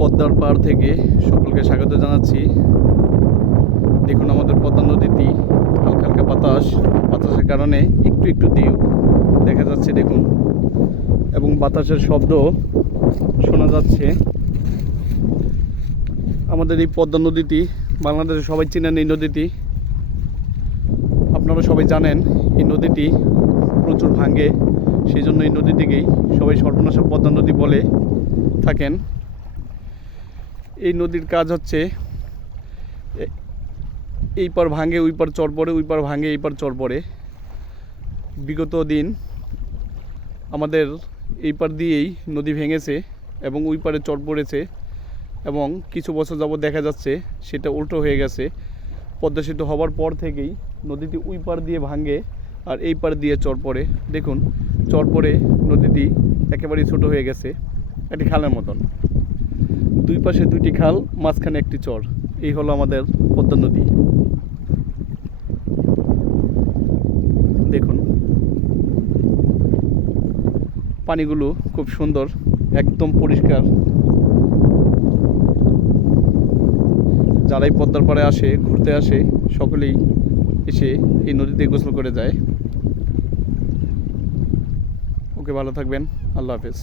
পদ্মার পাড় থেকে সকলকে স্বাগত জানাচ্ছি। দেখুন আমাদের পদ্মা নদীটি হালকা হালকা বাতাসের কারণে একটু একটু ঢেউ দেখা যাচ্ছে দেখুন, এবং বাতাসের শব্দ শোনা যাচ্ছে। আমাদের এই পদ্মা নদীটি বাংলাদেশে সবাই চেনেন। এই নদীটি আপনারা সবাই জানেন, এই নদীটি প্রচুর ভাঙে, সেই জন্য এই নদীটিকেই সবাই সর্বনাশা পদ্মা নদী বলে থাকেন। এই নদীর কাজ হচ্ছে এই পার ভাঙে ওই পার চর পড়ে, ওই পার ভাঙে এই পার চর পড়ে। বিগত দিন আমাদের এই পার দিয়েই নদী ভেঙেছে এবং ওই পারে চর পড়েছে, এবং কিছু বছর যাবত দেখা যাচ্ছে সেটা উল্টো হয়ে গেছে। পদ্মা সেতু হওয়ার পর থেকেই নদীটি ওই পার দিয়ে ভাঙে আর এই পার দিয়ে চর পড়ে। দেখুন চর পড়ে নদীটি একেবারেই ছোট হয়ে গেছে, একটি খালের মতন। দুই পাশে দুইটি খাল, মাঝখানে একটি চর। এই হলো আমাদের পদ্মা নদী। দেখুন পানিগুলো খুব সুন্দর, একদম পরিষ্কার। যারাই পদ্মার পাড়ে আসে, ঘুরতে আসে, সকলেই এসে এই নদীতে গোসল করে যায়। ওকে, ভালো থাকবেন। আল্লাহ হাফেজ।